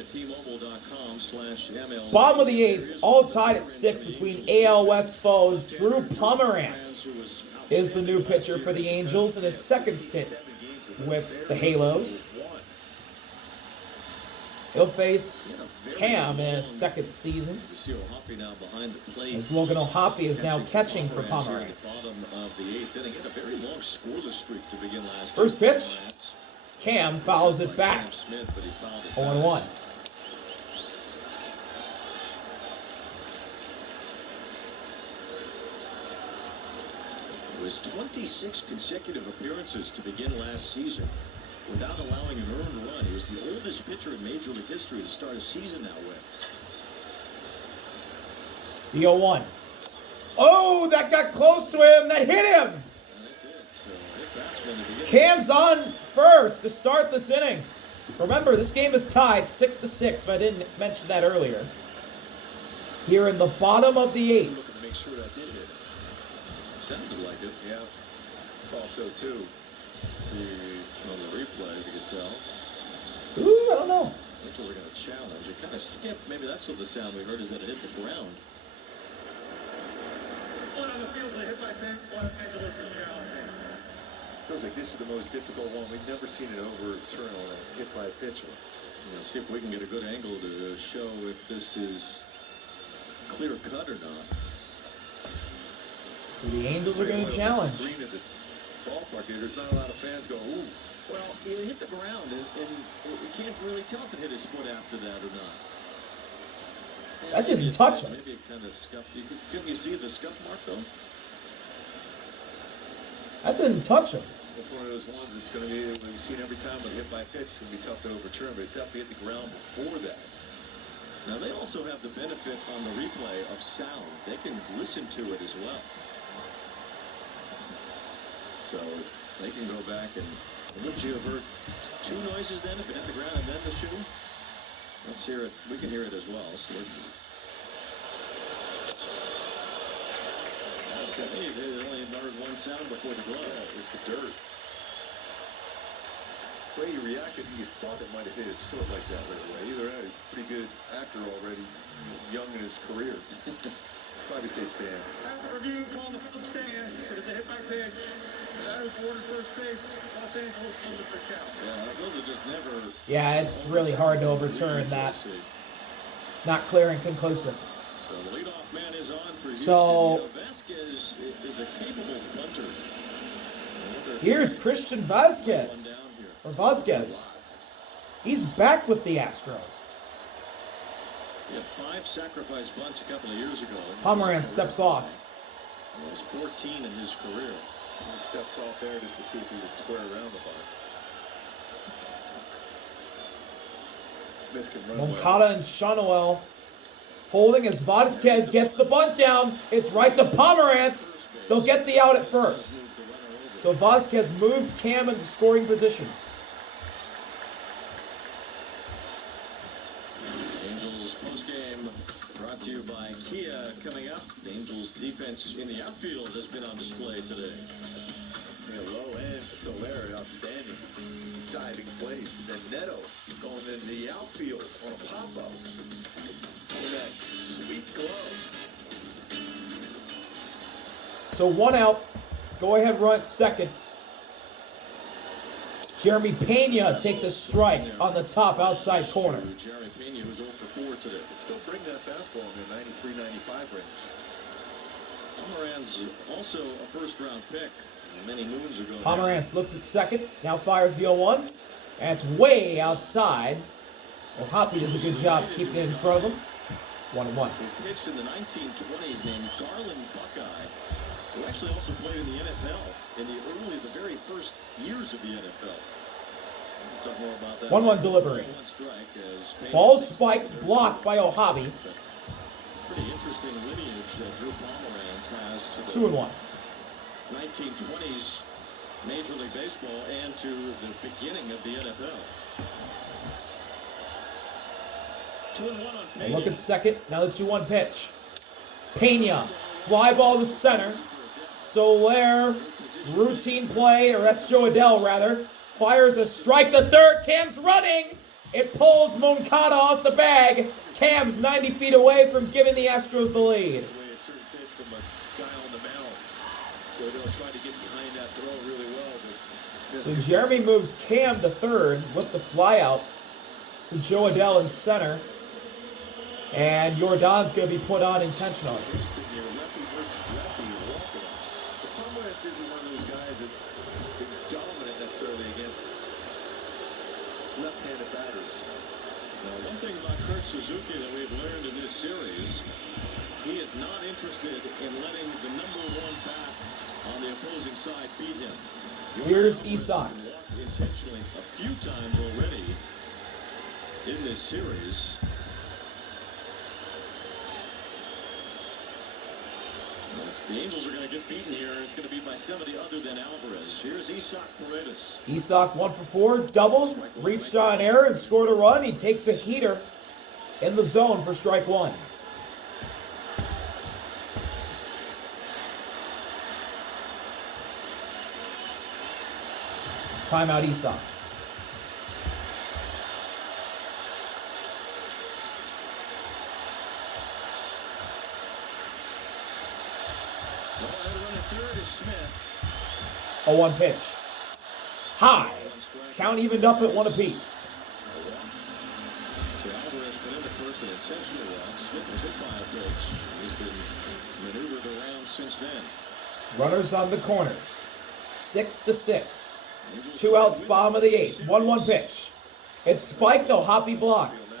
at T-Mobile.com/ML. Bottom of the 8th, all tied at 6 between AL West foes. Drew Pomerantz is the new pitcher for the Angels in his second stint with the Halos. He'll face Cam in his second season, as Logan O'Hoppe is now catching for Pomerantz. First pitch, Cam fouls it back. 0-1. It was 26 consecutive appearances to begin last season without allowing an earned run. He was the oldest pitcher in Major League history to start a season that way. The 0-1. Oh, that got close to him. That hit him. Cam's on first to start this inning. Remember, this game is tied 6-6, if I didn't mention that earlier. Here in the bottom of the 8th. Looking to make sure that did hit it. Sounded like it. Yeah. Thought so too. See on the replay, if you could tell. Ooh, I don't know. Angels are going to challenge. It kind of skipped. Maybe that's what the sound we heard is that it hit the ground. One on the field, a hit by Los Angeles is challenging. Feels like this is the most difficult one. We've never seen it overturn on a hit by a pitcher. See if we can get a good angle to show if this is clear cut or not. So the Angels are going to challenge. Green at the ballpark here. There's not a lot of fans going, ooh. Well, it hit the ground, and you can't really tell if it hit his foot after that or not. That didn't touch him. Maybe it kind of scuffed. Couldn't you see the scuff mark, though? That didn't touch him. It's one of those ones that's going to be, we've seen every time when hit by a pitch, it's going to be tough to overturn, but it definitely hit the ground before that. Now, they also have the benefit on the replay of sound. They can listen to it as well. So they can go back and would you have heard two noises then if it hit the ground and then the shoe? Let's hear it. We can hear it as well. So let's. To me, they only heard one sound before the glove. It was the dirt. The way he reacted, you thought it might have hit his foot like that right away. Either that, he's a pretty good actor already, young in his career. Probably say stands. Review called the field stand. It is a hit by pitch. Batters boarded first base. Los Angeles comes for challenge. Yeah, those are just never. Yeah, it's really hard to overturn that. Not clear and conclusive. So the leadoff man is on for Houston. So Vasquez is a capable punter. here's Christian Vasquez. Or Vasquez. He's back with the Astros. He had 5 sacrifice bunts a couple of years ago. Pomerantz steps off. He was 14 in his career. He steps off there just to see if he would square around the bunt. Smith can run Moncada and Shanoel holding as Vasquez gets the bunt down. It's right to Pomerantz. They'll get the out at first. So Vasquez moves Cam into scoring position. Angels postgame brought to you by Kia. Coming up, the Angels defense in the outfield has been on display today. low end, Soler, outstanding. Diving plays. Then Neto going in the outfield on a pop-up. With that sweet glove. So 1 out. Go ahead, run at second. Jeremy Pena takes a strike on the top outside corner. Jeremy Pena, who's 0 for 4 today. Still bring that fastball in the 93-95 range. Pomerantz also a first-round pick many moons ago. Pomerantz looks at second. Now fires the 0-1. And it's way outside. O'Hoppe does a good job keeping it in front of him. 1-1. He pitched in the 1920s named Garland Buckeye, who actually also played in the NFL in the very first years of the NFL. We'll talk more about that. 1-1 delivery. Ball spiked, blocked by O'Hoppe. Pretty interesting lineage that Drew Pomerantz has to 2-1. 1920s Major League Baseball and to the beginning of the NFL. 2-1 on Pena. Look at second. Now the 2-1 pitch. Pena. Fly ball to center. Soler. Routine play, or that's Joe Adele rather. Fires a strike to third. Cam's running. It pulls Moncada off the bag. Cam's 90 feet away from giving the Astros the lead. Away a certain pitch from a guy on the mound. Odell tried to get behind that throw really well, but So Jeremy moves Cam to third with the flyout to Joe Adell in center. And Jordan's going to be put on intentionally. Interesting here, lefty versus lefty walking. But Pomeranz isn't one of those guys that's been dominant necessarily against left-handed batters. Now, one thing about Kurt Suzuki that we've learned in this series, he is not interested in letting the #1 bat on the opposing side beat him. Here's Alvarez Isak. has been walked intentionally a few times already in this series. The Angels are going to get beaten here. It's going to be by somebody other than Alvarez. Here's Isak Paredes. Isak 1 for 4, doubled, reached on error and scored a run. He takes a heater in the zone for strike one. Timeout Isak. Third is Smith. 0-1 pitch. High. Count evened up at one apiece. To Alvarez put into first an intentional walk. Smith was hit by a pitch. He's been maneuvered around since then. Runners on the corners. 6-6. 2 outs, bottom of the 8th. 1-1 pitch. It's spiked, though. Hoppy blocks.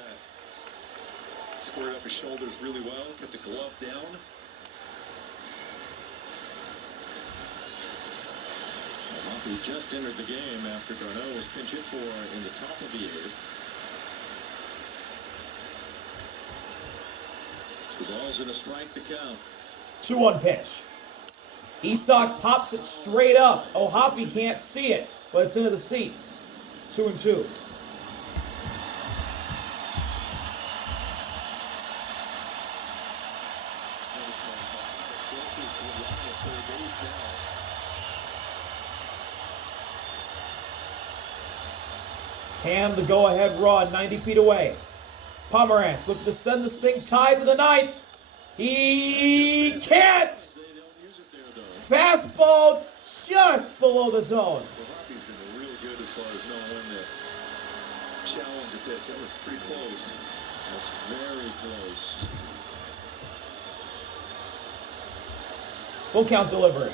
Squared up his shoulders really well, kept the glove down. Hoppy just entered the game after Garneau was pinch hit for in the top of the 8th. 2 balls and a strike to count. 2-1 pitch. Isak pops it straight up. Oh, Hoppy can't see it, but it's into the seats. 2-2. Cam the go-ahead run, 90 feet away. Pomeranz looking to send this thing tied to the 9th. He can't. Fastball just below the zone. Well, Hoppy's been really good as far as knowing when to challenge a pitch. That was pretty close. That's very close. Full count delivery.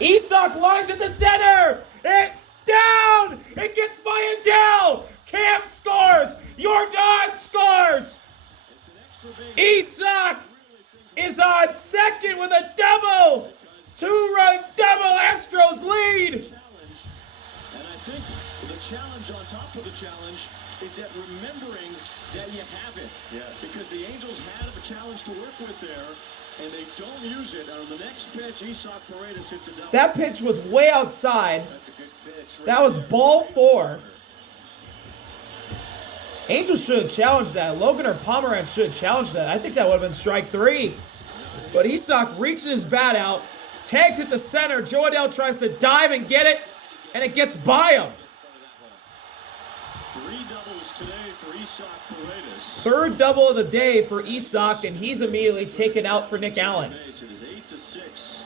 Isak lines at the center. It's down. It gets by Adell. Cam scores. Jordan scores. Isak is on second with a double. 2-run double. Astros lead. And I think the challenge on top of the challenge is that remembering that you have it. Yes. Because the Angels had a challenge to work with there, and they don't use it. On the next pitch, Isak Paredes hits a double. That pitch was way outside. That's a good pitch. That was ball 4. Angels should have challenged that. Logan or Pomeranz should have challenged that. I think that would have been strike 3. But Isak reaches his bat out, tagged it to center. Joe Adell tries to dive and get it, and it gets by him. 3 doubles today for Isak Paredes. Third double of the day for Isak, and he's immediately taken out for Nick Allen. It is 8-6.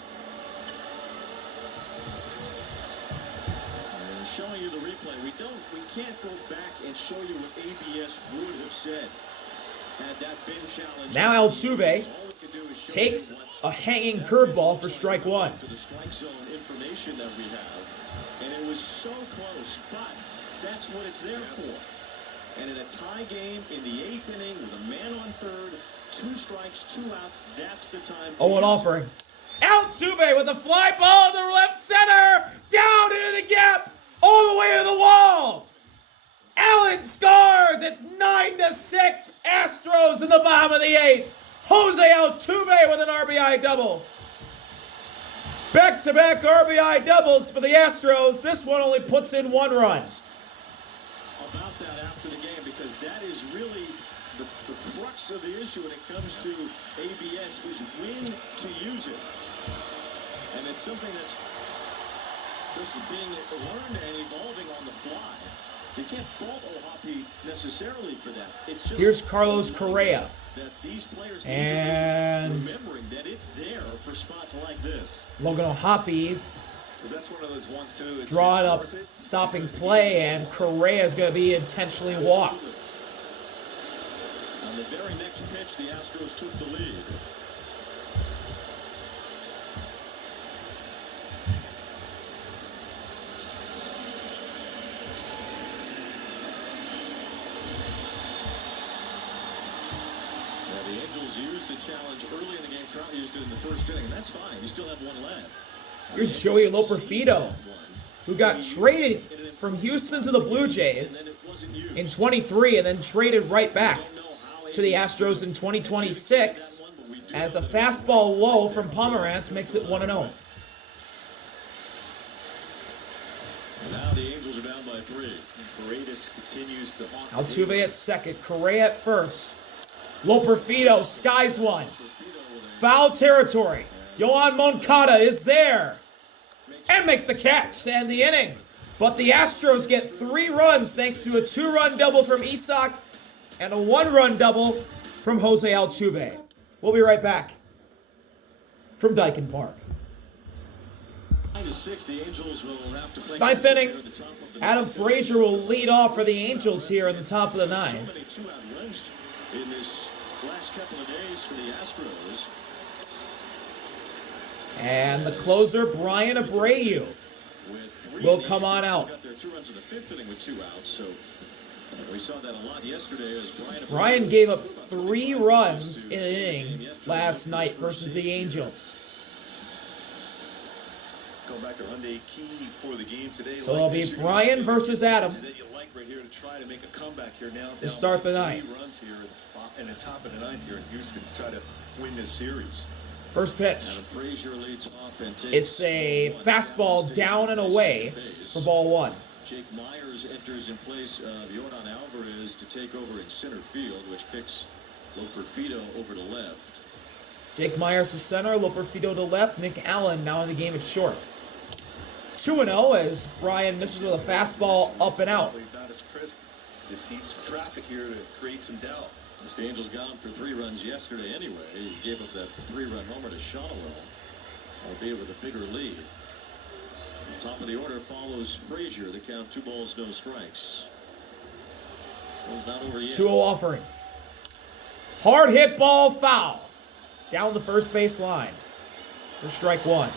And showing you the replay, we can't go back and show you what ABS would have said had that been challenged. Now Altuve takes a hanging curveball for strike 1. To the strike zone information that we have, and it was so close, but that's what it's there for. And in a tie game in the 8th inning with a man on third, 2 strikes, 2 outs, that's the time. Oh, an offering. Altuve with a fly ball to the left center, down into the gap, all the way to the wall. Allen scores. It's 9-6. Astros in the bottom of the 8th. Jose Altuve with an RBI double. Back-to-back RBI doubles for the Astros. This one only puts in 1 run. About that after the game, because that is really the crux of the issue when it comes to ABS is when to use it. And it's something that's just being learned and evolving on the fly. So you can't fault Ohapi necessarily for that. It's just Here's Carlos Correa. that these players And need to be remembering that it's there for spots like this. Logan Ohapi That's one of those ones too. drawing up, stopping play, and Correa is going to be intentionally walked. On the very next pitch, the Astros took the lead. The Angels used a challenge early in the game. Trout used it in the first inning, and that's fine. You still have one left. Here's Joey Loperfido, who got traded from Houston to the Blue Jays in 23 and then traded right back to the Astros in 2026 as a fastball low from Pomerantz makes it 1-0. Now the Angels are down by 3. Paredes continues to haunt. Altuve at second, Correa at first. Loperfido skies one. Foul territory. Yohan Moncada is there and makes the catch and the inning. But the Astros get 3 runs thanks to a 2-run double from Isak and a 1-run double from Jose Altuve. We'll be right back from Dyken Park. 9-6, the Angels will have to play. Ninth inning. Adam Frazier will lead off for the Angels here in the top of the 9th. So many 2-out runs in this last couple of days for the Astros. And the closer, Brian Abreu, will come on out. Got their 2 runs in the 5th inning with 2 outs, so we saw that a lot yesterday as Brian gave up 3 runs in an inning last night versus the Angels. Going back to Hyundai Key for the game today. So it'll be Brian versus Adam That you like right here to try to make a comeback here now. to start the 3 ninth. runs here in the top of the 9th here in Houston to try to win this series. First pitch. Adam Frazier leads off and takes It's a fastball down and away for ball 1. Jake Myers enters in place of Yordan Alvarez to take over in center field, which kicks Loperfido over to left. Jake Myers to center, Loperfido to left, Nick Allen now in the game at short. 2-0 as Brian misses with a fastball up and out. Not as crisp. Just need some traffic here to create some doubt. The Angels got him for 3 runs yesterday anyway. He gave up that 3-run homer to Shotwell, albeit with a bigger lead. The top of the order follows Frazier. The count 2 balls, no strikes. It's not over yet. 2-0 offering. Hard hit ball foul. Down the first base line for strike 1.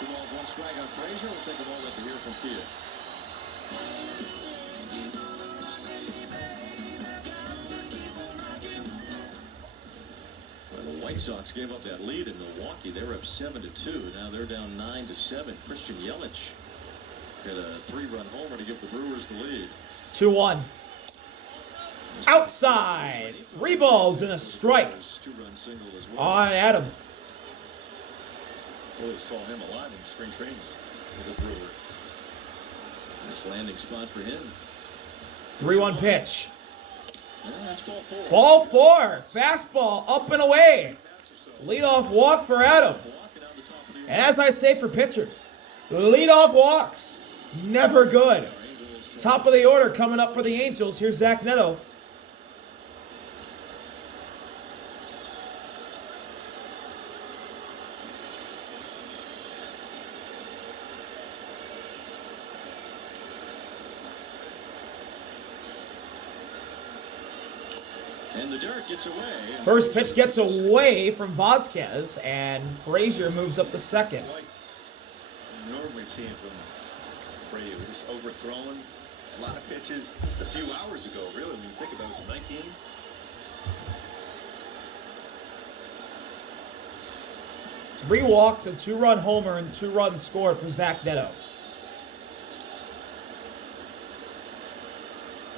2 balls, 1 strike on Frazier. We'll take a moment to hear from Kia. Well, the White Sox gave up that lead in Milwaukee. They were up 7-2. Now they're down 9-7. Christian Yelich hit a 3-run homer to give the Brewers the lead. 2-1. Outside. 3 balls and a strike 2-run single as well. on Adam. Really saw him a lot in spring training as a Brewer. Nice landing spot for him. 3-1 pitch. Yeah, that's ball 4. Ball 4. Fastball up and away. Leadoff walk for Adam. Walking on the top of the And as I say for pitchers, leadoff walks, never good. Top of the order coming up for the Angels. Here's Zach Neto. And the dirt gets away. First pitch gets away from Vasquez, and Frazier moves up the second. Like normally seeing from Brady, just overthrown a lot of pitches just a few hours ago, really, when you think about it. It was a night game. Three walks, a 2-run homer, and 2 runs scored for Zach Neto.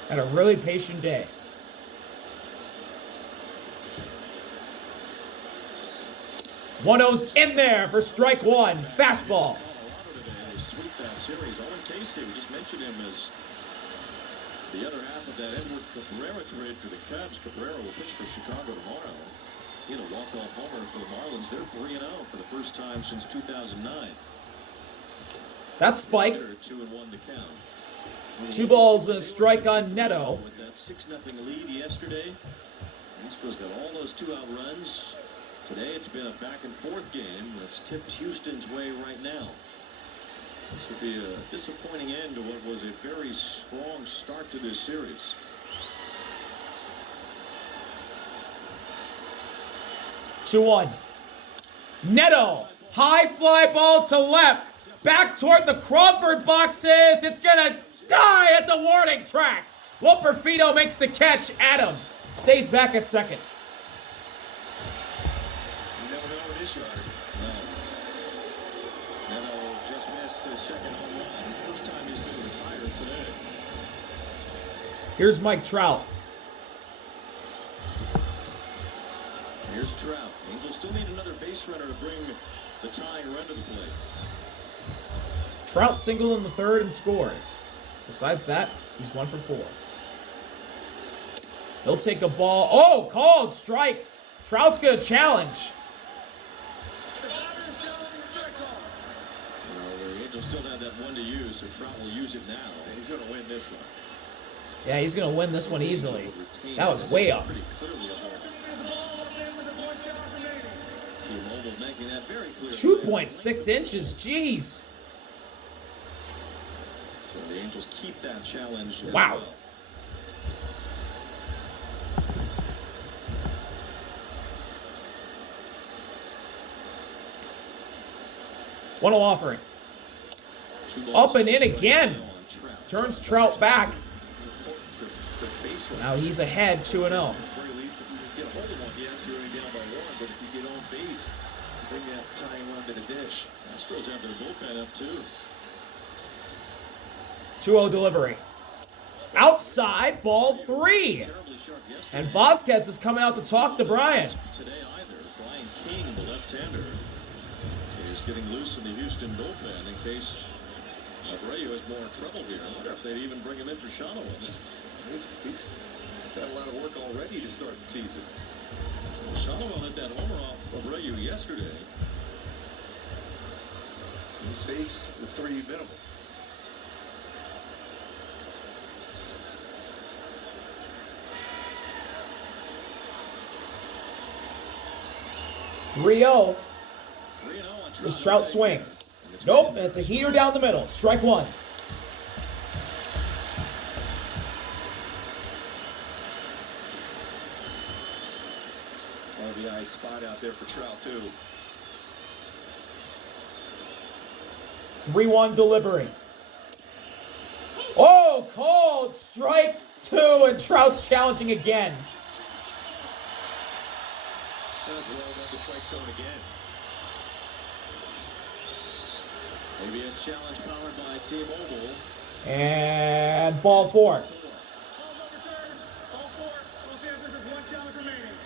Had a really patient day. 1-0's in there for strike 1. Fastball. Sweep that series. Owen Casey, we just mentioned him as the other half of that Edward Cabrera trade for the Cubs. Cabrera will pitch for Chicago tomorrow. He had a walk-off homer for the Marlins. They're 3-0 for the first time since 2009. That's spiked. 2-1 to count. 2 balls and a strike on Neto. With that 6-0 lead yesterday, Astros got all those 2-out runs. Today it's been a back-and-forth game that's tipped Houston's way right now. This would be a disappointing end to what was a very strong start to this series. Two one. Neto. High fly ball to left. Back toward the Crawford boxes. It's going to die at the warning track. Loperfido makes the catch. Adam stays back at second. You never know with this yard. Neto just missed his second home run. First time he's been retired today. Here's Mike Trout. Here's Trout. Angels still need another base runner to bring the tying run to the plate. Trout singled in the third and scored. Besides that, he's 1 for 4. He'll take a ball. Oh, called strike. Trout's going to challenge. Well, the Angels still have that one to use, so Trout will use it now. And he's going to win this one. Yeah, he's going to win this one easily. That was way up. Pretty clearly a hole. T-Mobile making that very clear. 2.6 inches. Jeez. So the Angels keep that challenge. Wow. What an offering. Up and in again. Turns Trout back. Now he's ahead 2-0. Get a hold of one, yes, you're only down by 1, but if you get on base, bring that tying run to the dish. Astros have their bullpen up too. 2-0 delivery. Outside, ball 3. And Vasquez is coming out to talk to Brian. Today either. Brian King, the left-hander, is getting loose in the Houston bullpen in case Abreu has more trouble here. I wonder if they'd even bring him in for Shano. He's got a lot of work already to start the season. Shano hit that homer off Abreu yesterday. He's faced the 3 minimum. (3-0). Does Trout swing? Nope, it's a heater down the middle. Strike 1. RBI spot out there for Trout, too. 3-1 delivery. Oh, called strike 2, and Trout's challenging again. That's well done to strike zone again. ABS challenge powered by T-Mobile. And ball 4.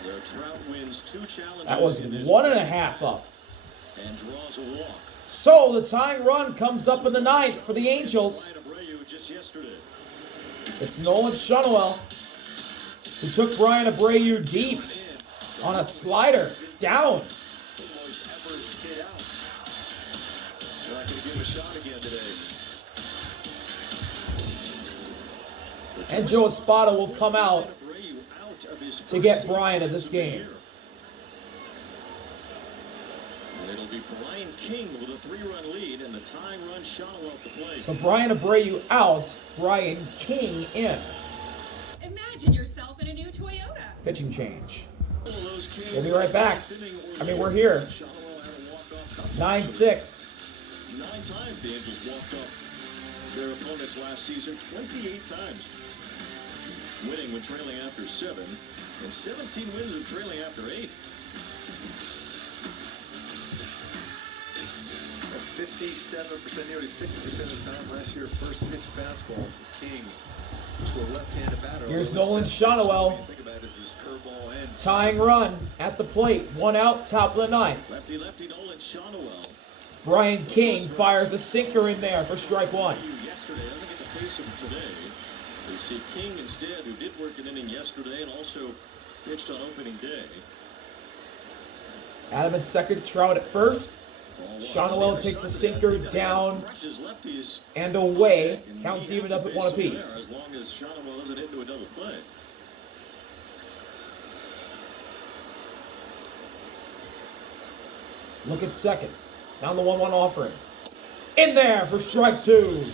Where Trout wins 2 challenges. That was 1.5 up. And draws a walk. So the tying run comes up in the 9th for the Angels. It's Nolan Shunoel, who took Brian Abreu deep on a slider down. Not going to give a shot again today. And Joe Espada will come out to get Brian in this game. And it'll be Brian King with a 3-run lead and the tying run Shano off the plate. So Brian Abreu out, Brian King in. Imagine yourself in a new Toyota. Pitching change. We'll be right back. I mean, we're here. 9-6. 9 times the Angels walked off their opponents last season, 28 times. Winning when trailing after 7, and 17 wins when trailing after 8. 57%, nearly 60% of the time last year, first pitch fastball for King to a left-handed batter. Here's Nolan Shunoel. Think about it as his curveball and Tying run at the plate. 1 out, top of the 9th. Lefty Nolan Shunoel. Brian King fires a sinker in there for strike 1. Yesterday doesn't get to face him today. They see King instead, who did work an inning yesterday and also pitched on opening day. Adam at second, Trout at first. Shonwell takes a sinker down and away. Counts even up at one apiece. As long as Shonwell doesn't hit into a double play. Look at second. Down the 1-1 offering. In there for strike 2. The more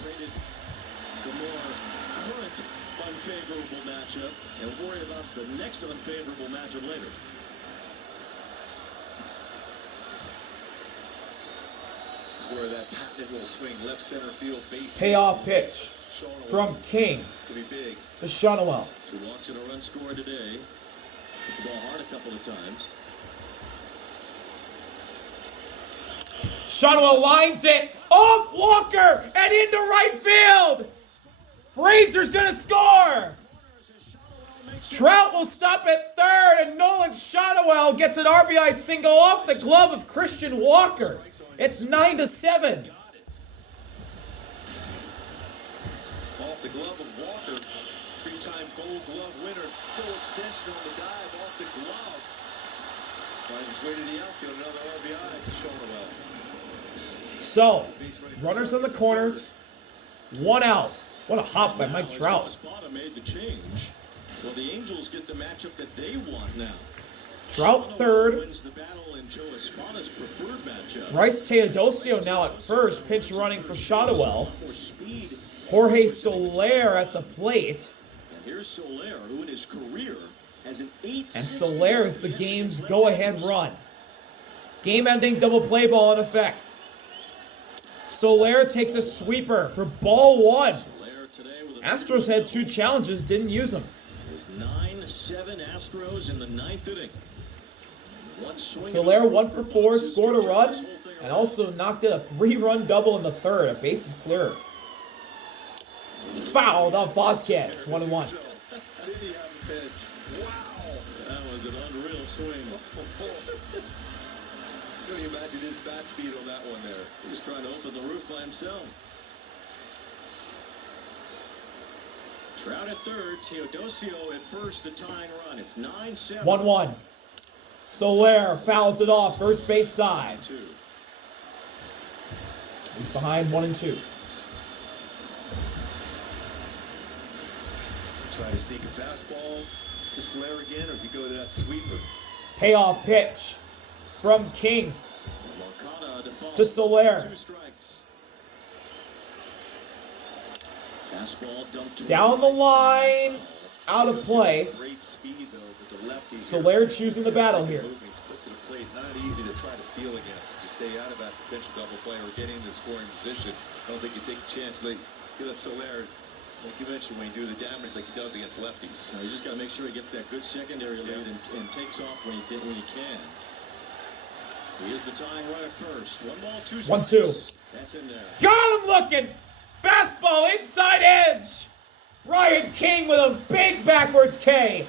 current unfavorable matchup and worry about the next unfavorable matchup later. This is where that patented little swing left center field base. Payoff pitch from King Could be big. to Shonwell. 2 walks and a run scored today. Hit the ball hard a couple of times. Shonwell lines it off Walker and into right field. Fraser's gonna score. Trout will stop at third, and Nolan Shonwell gets an RBI single off the glove of Christian Walker. It's 9-7. Off the glove of Walker, 3-time Gold Glove winner. Full extension on the dive off the glove. Finds his way to the outfield. Another RBI for Shonwell. So, runners in the corners, 1 out. What a hop by Mike Trout. Espada made the change. Well, the Angels get the matchup that they want now. Trout third. Wins the battle in Joe Espada's preferred matchup. Bryce Teodosio now at first, pinch running for Shonwell. More speed. Jorge Soler at the plate. And here's Soler, who in his career has an 8. And Soler is the game's go-ahead run. Game-ending double play ball in effect. Soler takes a sweeper for ball 1. Astros had 2 challenges, didn't use them. There's 9-7 Astros in the 9th inning. Soler 1 for 4, scored a run, and also knocked in a 3-run double in the 3rd. A bases clear. Fouled off Vasquez, 1-1. Did he have a pitch? Wow. That was an unreal swing. Can you imagine his bat speed on that one there? He was trying to open the roof by himself. Trout at third, Teodosio at first, the tying run. It's 9-7. 1-1. Soler fouls it off, first base side. 2. He's behind 1-2. Try to sneak a fastball to Soler again, or does he go to that sweeper? Payoff pitch from King to Soler. 2 strikes. Fastball dumped Down the line, out of play. Great speed though, but the lefty. Soler choosing the battle here. He's put to the plate. Not easy to try to steal against. To stay out of that potential double play or getting in the scoring position. I don't think you take a chance. You let Soler, like you mentioned, when you do the damage like he does against lefties. No, he's just got to make sure he gets that good secondary lead and takes off when he can. He is the tying run at first. 1 ball, 2 strikes. 1-2. That's in there. Got him looking. Fastball inside edge. Brian King with a big backwards K.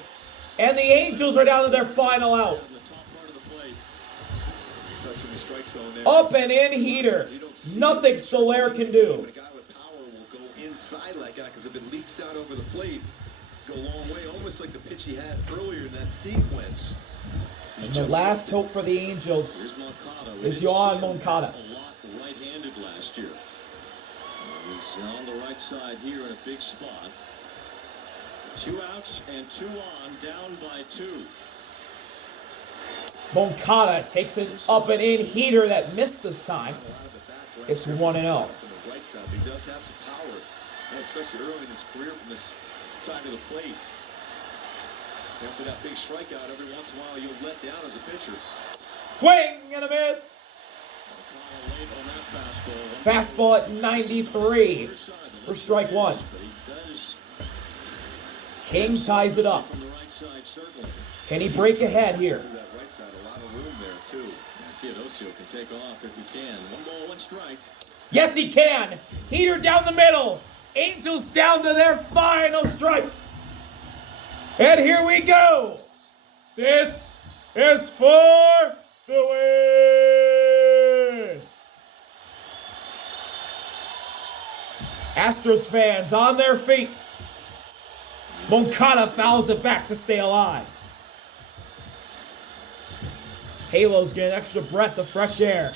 And the Angels are down to their final out. On the top part of the plate. Touching the strike zone there. Up and in heater. Nothing Soler can do. A guy with power will go inside like that because if it leaks out over the plate, go a long way, almost like the pitch he had earlier in that sequence. And the last hope for the Angels is Yohan Moncada. A lot right-handed last year. He's on the right side here in a big spot. 2 outs and 2 on, down by 2. Moncada takes an up and in heater that missed this time. It's 1-0. He does have some power, and especially early in his career from this side of the plate. After that big strikeout, every once in a while you'll let down as a pitcher. Swing and a miss. Fastball at 93 for strike 1. King ties it up. Can he break ahead here? That right side, a lot of room there too. Teodosio can take off if he can. 1 ball, 1 strike. Yes, he can. Heater down the middle. Angels down to their final strike. And here we go. This is for the win. Astros fans on their feet. Moncada fouls it back to stay alive. Halo's getting an extra breath of fresh air.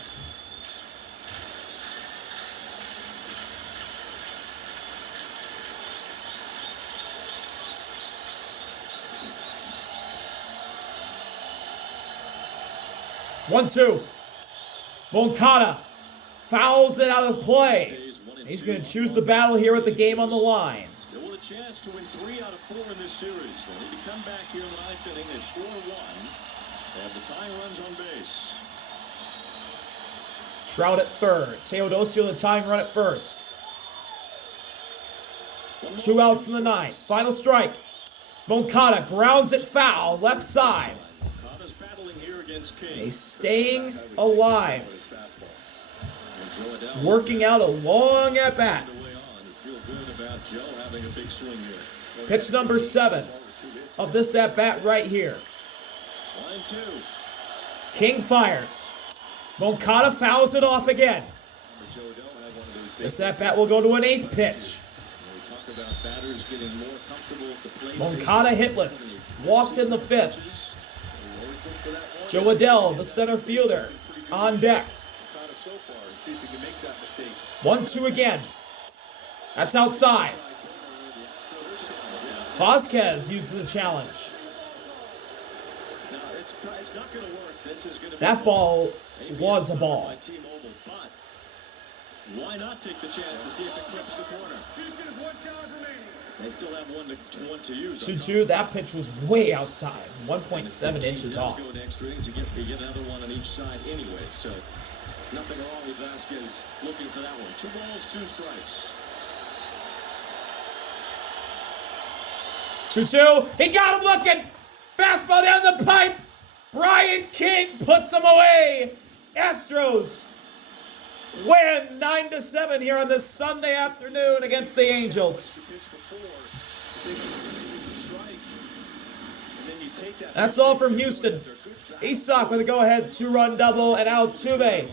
1-2. Moncada fouls it out of play. He's going to choose the battle here with the game on the line. Still with a chance to win 3 out of 4 in this series. They need to come back here in the 9th inning. They score 1. They have the tying runs on base. Trout at third. Teodosio the tying run at first. 2 outs in the 9th. Final strike. Moncada grounds it foul, left side. Moncada's battling here against King. He's staying alive. Working out a long at bat. Feel good about Joe having a big swing here. Pitch number 7 of this at bat right here. 1-2. King fires. Moncada fouls it off again. This at bat will go to an 8th pitch. We talk about batters getting more comfortable at the plate. Moncada hitless. Walked in the 5th. Joe Adell, the center fielder, on deck. 1-2 again. That's outside. Vasquez uses the challenge. No, it's not going to work. This is going to That ball was a ball. by T-Mobile, but why not take the chance to see if it clips the corner? They still have one to use. 2-2. That pitch was way outside. 1.7 inches off. Go to extra innings, you get another one on each side anyway, so nothing wrong with Vasquez looking for that one. 2 balls, 2 strikes. 2-2. He got him looking. Fastball down the pipe. Brian King puts him away. Astros win 9-7 here on this Sunday afternoon against the Angels. That's all from Houston. Isak with a go-ahead 2-run double, and Altuve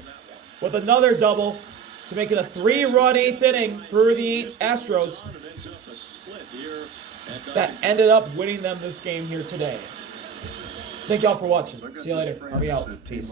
with another double to make it a 3-run 8th inning for the Astros. That ended up winning them this game here today. Thank y'all for watching. See you later. I'll be out. Peace.